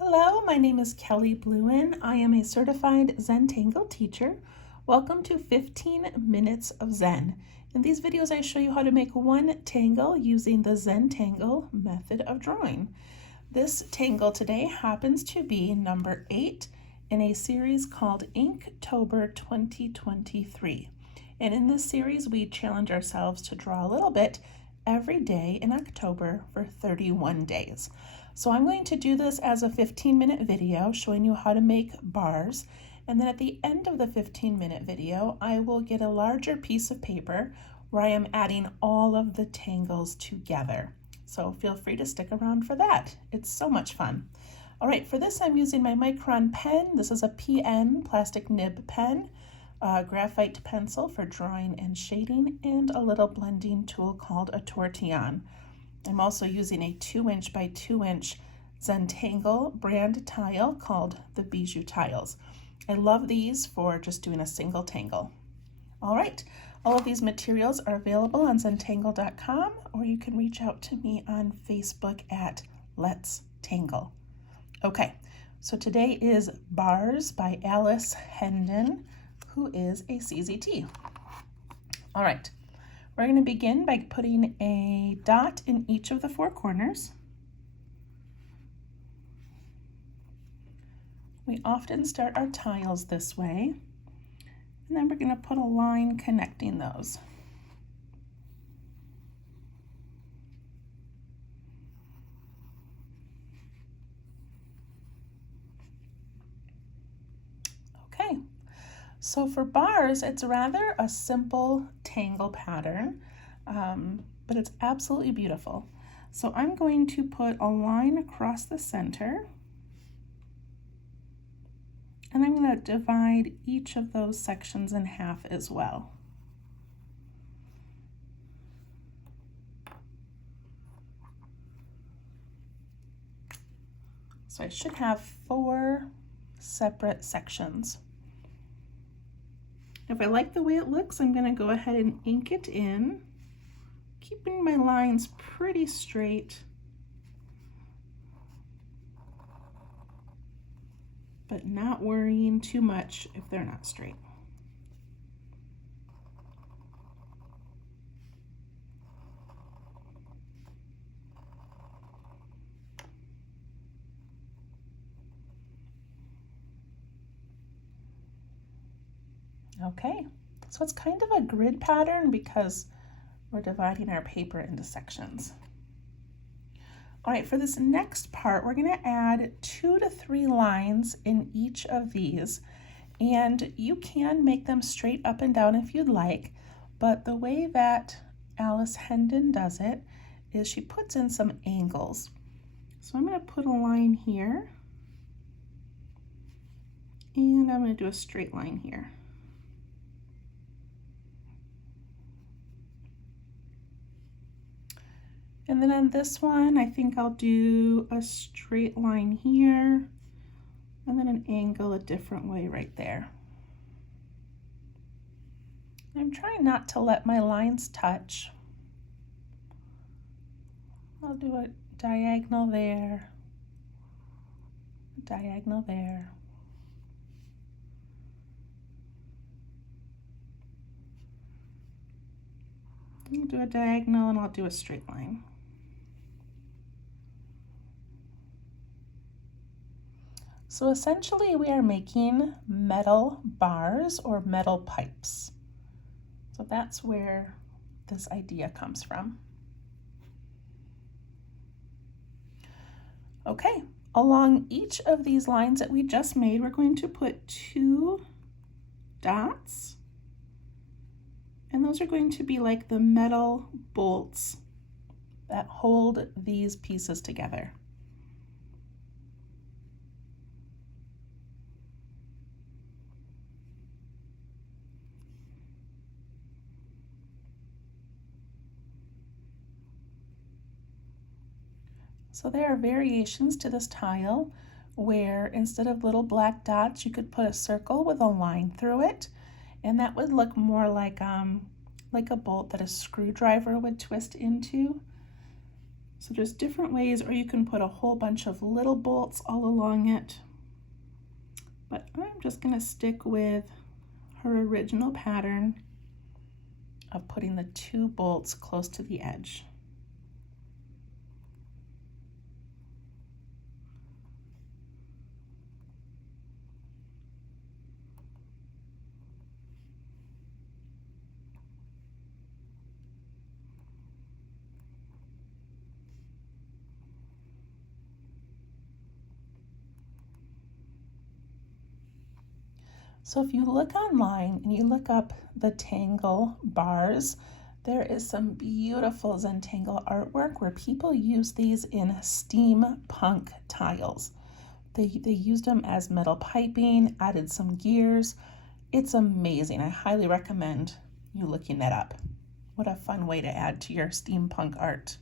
Hello, my name is Kelly Bluen. I am a certified Zentangle teacher. Welcome to 15 Minutes of Zen. In these videos, I show you how to make one tangle using the Zentangle method of drawing. This tangle today happens to be number 8 in a series called Inktober 2023. And in this series, we challenge ourselves to draw a little bit every day in October for 31 days. So I'm going to do this as a 15-minute video showing you how to make bars. And then at the end of the 15-minute video, I will get a larger piece of paper where I am adding all of the tangles together. So feel free to stick around for that. It's so much fun. All right, for this I'm using my micron pen. This is a PN plastic nib pen, a graphite pencil for drawing and shading, and a little blending tool called a tortillon. I'm also using a 2" by 2" Zentangle brand tile called the Bijou Tiles. I love these for just doing a single tangle. All right, all of these materials are available on zentangle.com, or you can reach out to me on Facebook at Let's Tangle. Okay, so today is Barz by Alice Hendon, who is a CZT. All right. We're going to begin by putting a dot in each of the 4 corners. We often start our tiles this way, and then we're going to put a line connecting those. Okay. So for bars, it's rather a simple tangle pattern, but it's absolutely beautiful. So I'm going to put a line across the center, and I'm going to divide each of those sections in half as well. So I should have 4 separate sections. If I like the way it looks, I'm going to go ahead and ink it in, keeping my lines pretty straight, but not worrying too much if they're not straight. Okay, so it's kind of a grid pattern because we're dividing our paper into sections. All right, for this next part, we're going to add 2 to 3 lines in each of these, and you can make them straight up and down if you'd like, but the way that Alice Hendon does it is she puts in some angles. So I'm going to put a line here, and I'm going to do a straight line here. And then on this one, I think I'll do a straight line here and then an angle a different way right there. I'm trying not to let my lines touch. I'll do a diagonal there, a diagonal there. I'll do a diagonal and I'll do a straight line. So essentially we are making metal bars or metal pipes. So that's where this idea comes from. Okay, along each of these lines that we just made, we're going to put 2 dots. And those are going to be like the metal bolts that hold these pieces together. So there are variations to this tile where instead of little black dots, you could put a circle with a line through it, and that would look more like a bolt that a screwdriver would twist into. So there's different ways, or you can put a whole bunch of little bolts all along it. But I'm just going to stick with her original pattern of putting the 2 bolts close to the edge. So if you look online and you look up the tangle Barz, there is some beautiful Zentangle artwork where people use these in steampunk tiles. They used them as metal piping, added some gears. It's amazing. I highly recommend you looking that up. What a fun way to add to your steampunk art.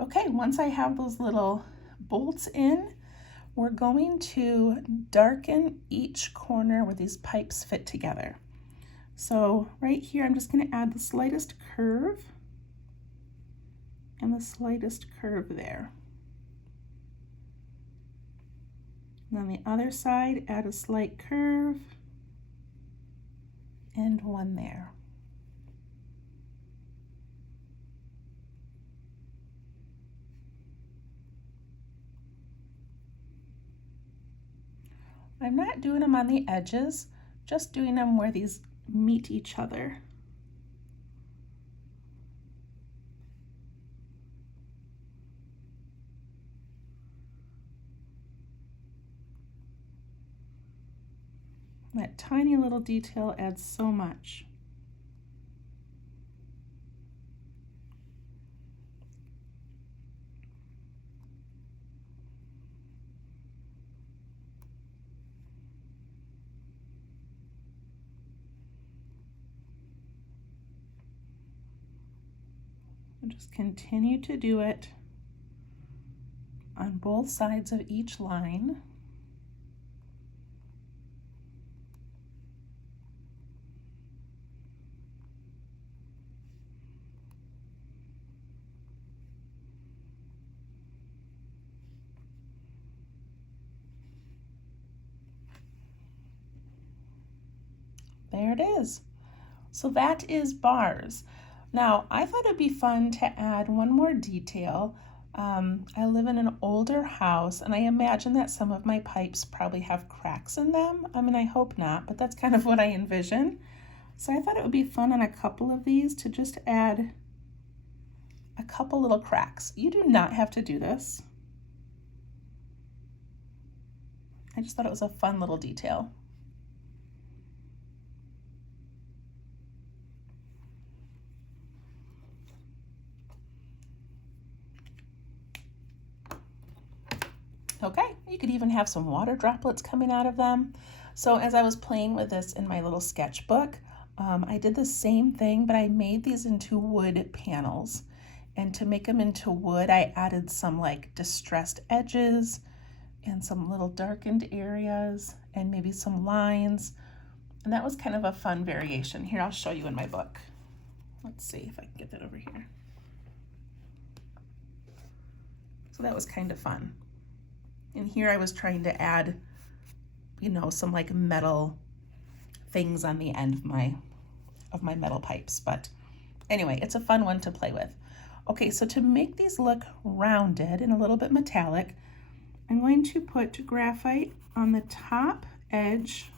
Okay, once I have those little bolts in, we're going to darken each corner where these pipes fit together. So right here, I'm just going to add the slightest curve and the slightest curve there. And on the other side, add a slight curve and one there. I'm not doing them on the edges, just doing them where these meet each other. That tiny little detail adds so much. And just continue to do it on both sides of each line. There it is. So that is Barz. Now, I thought it'd be fun to add one more detail. I live in an older house, and I imagine that some of my pipes probably have cracks in them. I mean, I hope not, but that's kind of what I envision. So I thought it would be fun on a couple of these to just add a couple little cracks. You do not have to do this. I just thought it was a fun little detail. Okay, you could even have some water droplets coming out of them. So as I was playing with this in my little sketchbook, I did the same thing, but I made these into wood panels. And to make them into wood, I added some like distressed edges and some little darkened areas and maybe some lines. And that was kind of a fun variation. Here, I'll show you in my book. Let's see if I can get that over here. So that was kind of fun. And here I was trying to add, you know, some like metal things on the end of my metal pipes. But anyway, it's a fun one to play with. Okay, so to make these look rounded and a little bit metallic, I'm going to put graphite on the top edge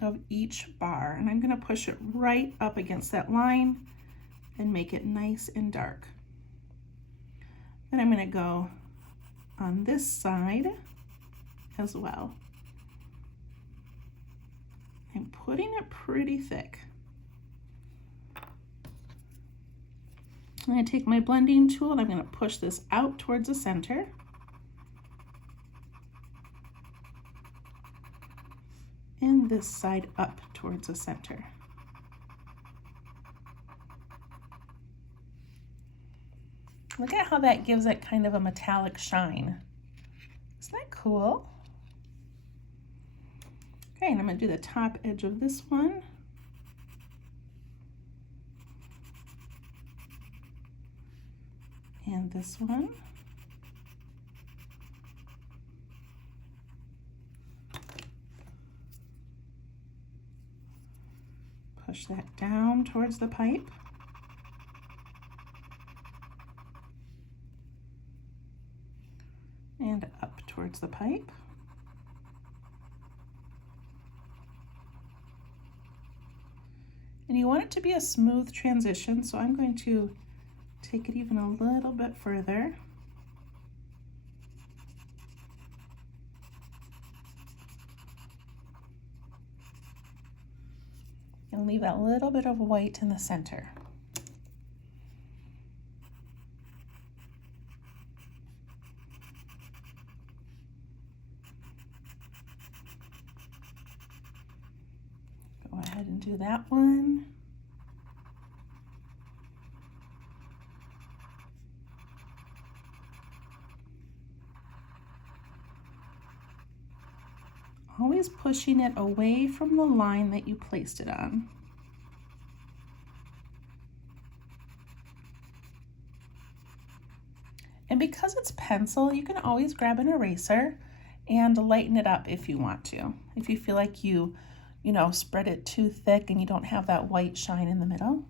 of each bar, and I'm going to push it right up against that line and make it nice and dark. Then I'm going to go on this side as well. I'm putting it pretty thick. I'm going to take my blending tool and I'm going to push this out towards the center. And this side up towards the center. Look at how that gives it kind of a metallic shine. Isn't that cool? Okay, and I'm going to do the top edge of this one. And this one. Push that down towards the pipe. And up towards the pipe. And you want it to be a smooth transition, so I'm going to take it even a little bit further. And leave that little bit of white in the center. Go ahead and do that one. Always pushing it away from the line that you placed it on. And because it's pencil, you can always grab an eraser and lighten it up if you want to. If you feel like you spread it too thick and you don't have that white shine in the middle.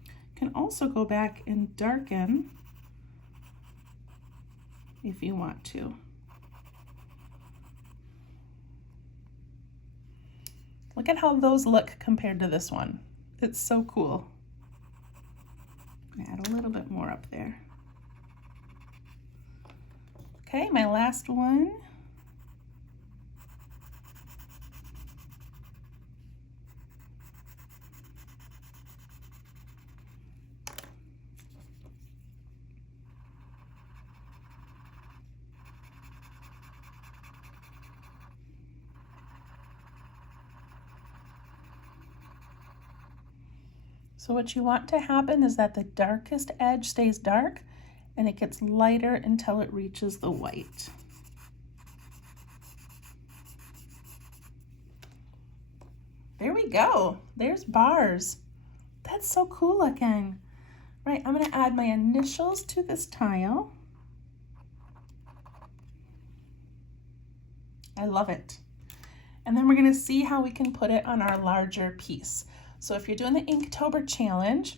You can also go back and darken if you want to. Look at how those look compared to this one. It's so cool. Add a little bit more up there. Okay, my last one. So what you want to happen is that the darkest edge stays dark and it gets lighter until it reaches the white. There we go. There's Barz. That's so cool looking. Right, I'm going to add my initials to this tile. I love it. And then we're going to see how we can put it on our larger piece. So if you're doing the Inktober challenge,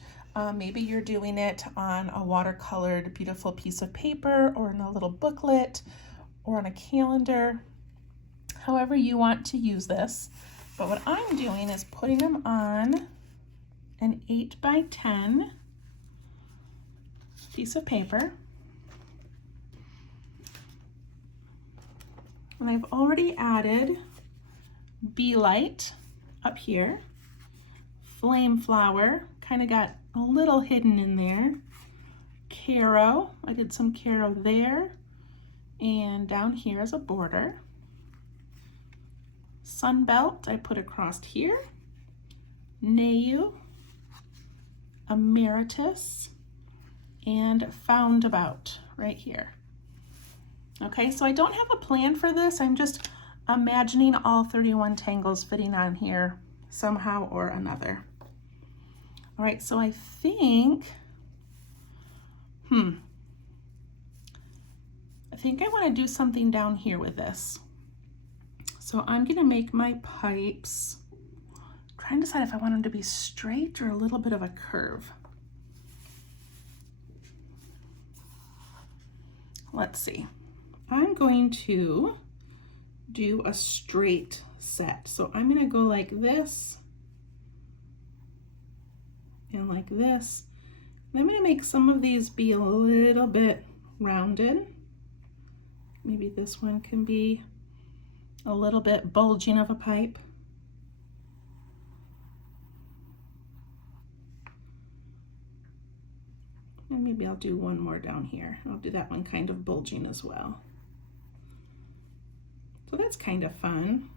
maybe you're doing it on a watercolored beautiful piece of paper or in a little booklet or on a calendar, however you want to use this. But what I'm doing is putting them on an 8 by 10 piece of paper. And I've already added Bee Light up here. Flame flower, kind of got a little hidden in there. Caro, I did some caro there. And down here is a border. Sunbelt, I put across here. Neu, Emeritus, and Found About right here. Okay, so I don't have a plan for this. I'm just imagining all 31 tangles fitting on here somehow or another. All right, so I think, I want to do something down here with this. So I'm going to make my pipes, trying to decide if I want them to be straight or a little bit of a curve. Let's see. I'm going to do a straight set. So I'm going to go like this and like this. And I'm going to make some of these be a little bit rounded. Maybe this one can be a little bit bulging of a pipe. And maybe I'll do one more down here. I'll do that one kind of bulging as well. So that's kind of fun.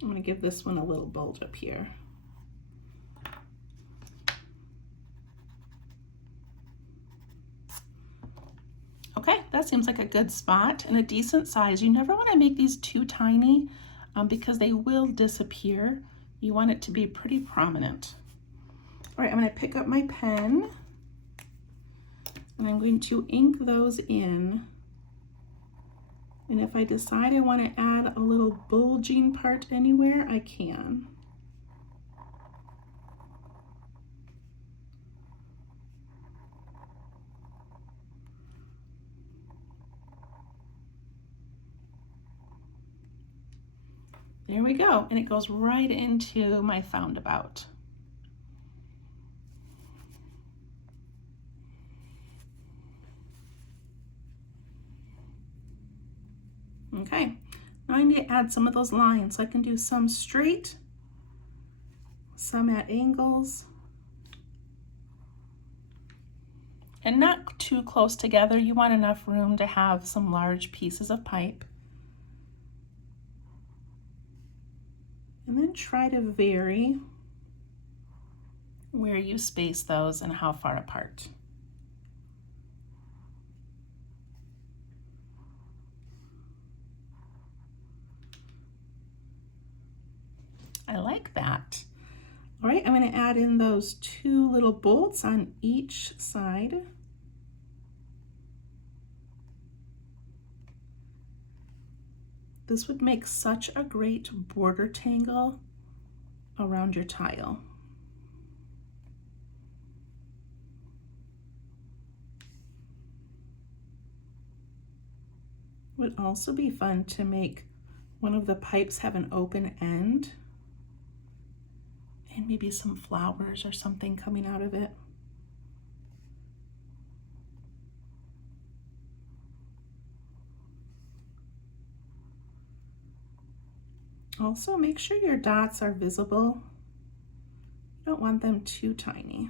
I'm going to give this one a little bulge up here. Okay, that seems like a good spot and a decent size. You never want to make these too tiny because they will disappear. You want it to be pretty prominent. All right, I'm going to pick up my pen And I'm going to ink those in. And if I decide I want to add a little bulging part anywhere, I can. There we go, and it goes right into my foundabout. Okay, now I need to add some of those lines. I can do some straight, some at angles, and not too close together. You want enough room to have some large pieces of pipe. And then try to vary where you space those and how far apart. I like that. All right, I'm going to add in those 2 little bolts on each side. This would make such a great border tangle around your tile. It would also be fun to make one of the pipes have an open end and maybe some flowers or something coming out of it. Also, make sure your dots are visible. You don't want them too tiny.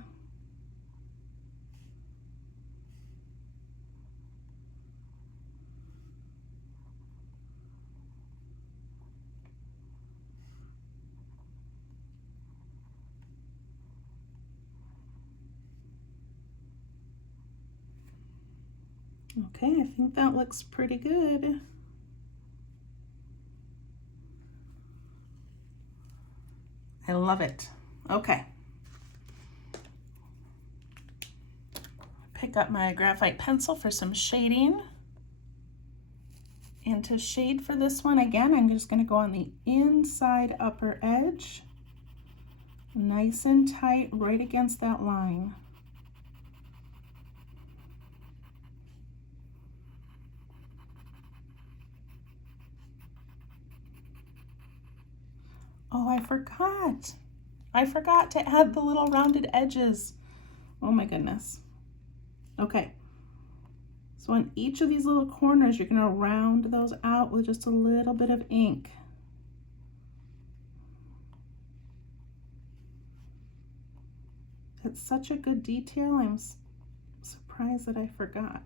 Okay, I think that looks pretty good. I love it. Okay. Pick up my graphite pencil for some shading. And to shade for this one, again, I'm just going to go on the inside upper edge, nice and tight, right against that line. Oh, I forgot to add the little rounded edges. Oh my goodness. Okay. So on each of these little corners, you're going to round those out with just a little bit of ink. It's such a good detail. I'm surprised that I forgot.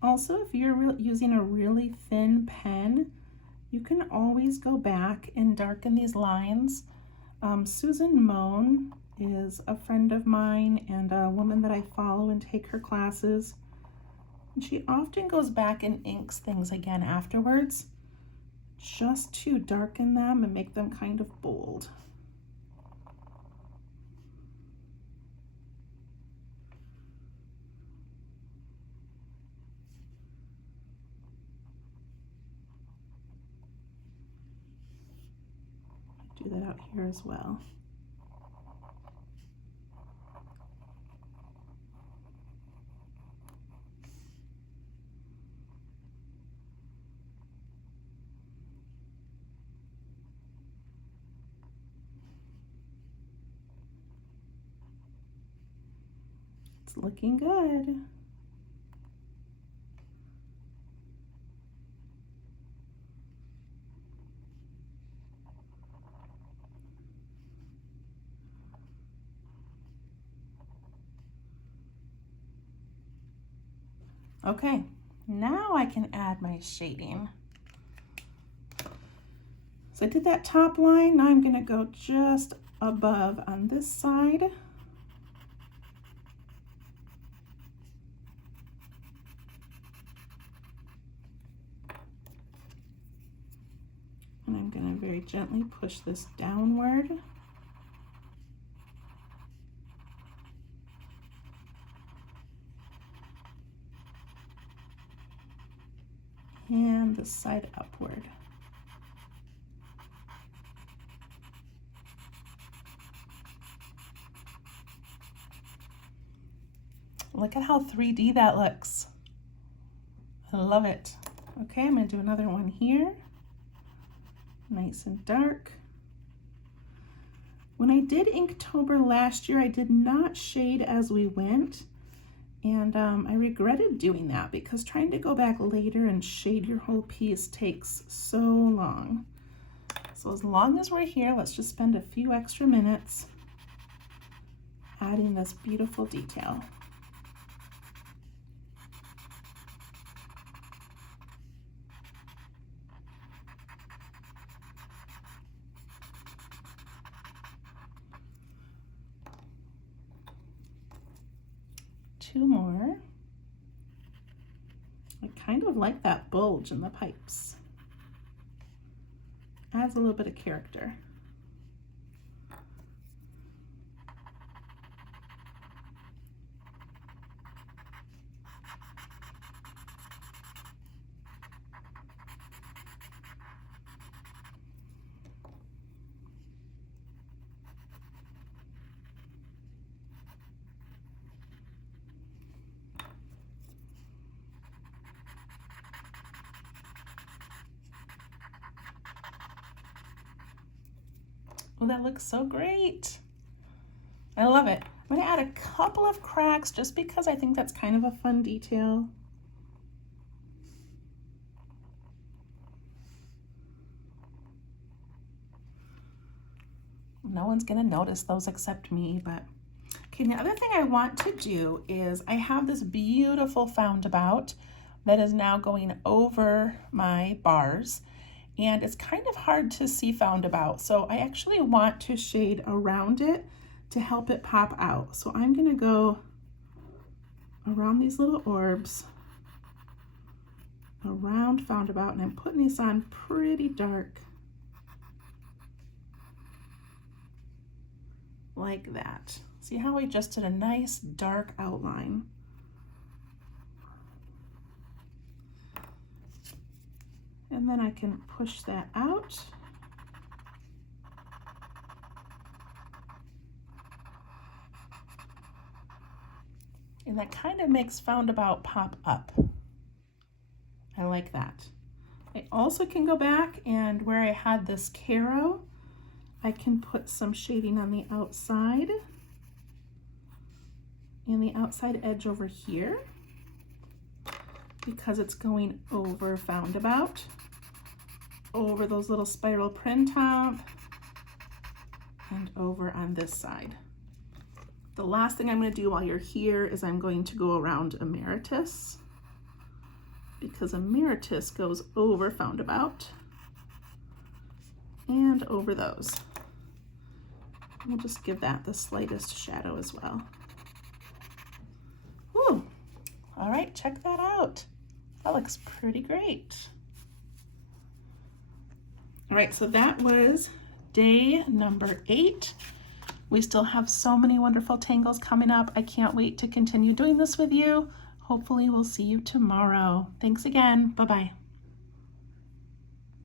Also, if you're using a really thin pen, you can always go back and darken these lines. Susan Moan is a friend of mine and a woman that I follow and take her classes. And she often goes back and inks things again afterwards, just to darken them and make them kind of bold. Do that out here as well. It's looking good. Okay, now I can add my shading. So I did that top line. Now I'm going to go just above on this side. And I'm going to very gently push this downward. And this side upward. Look at how 3D that looks. I love it. Okay, I'm going to do another one here. Nice and dark. When I did Inktober last year, I did not shade as we went. And I regretted doing that because trying to go back later and shade your whole piece takes so long. So as long as we're here, let's just spend a few extra minutes adding this beautiful detail. Two more. I kind of like that bulge in the pipes. Adds a little bit of character. Oh, that looks so great. I love it. I'm going to add a couple of cracks just because I think that's kind of a fun detail. No one's going to notice those except me, but okay, the other thing I want to do is I have this beautiful roundabout that is now going over my bars. And it's kind of hard to see roundabout, so I actually want to shade around it to help it pop out. So I'm going to go around these little orbs, around roundabout, and I'm putting these on pretty dark, like that. See how I just did a nice dark outline? And then I can push that out. And that kind of makes roundabout pop up. I like that. I also can go back and where I had this caro, I can put some shading on the outside and the outside edge over here because it's going over roundabout, over those little spiral print top, and over on this side. The last thing I'm going to do while you're here is I'm going to go around emeritus because emeritus goes over roundabout and over those. We'll just give that the slightest shadow as well. Woo! All right, check that out. That looks pretty great. All right, so that was day number 8. We still have so many wonderful tangles coming up. I can't wait to continue doing this with you. Hopefully we'll see you tomorrow. Thanks again. Bye-bye.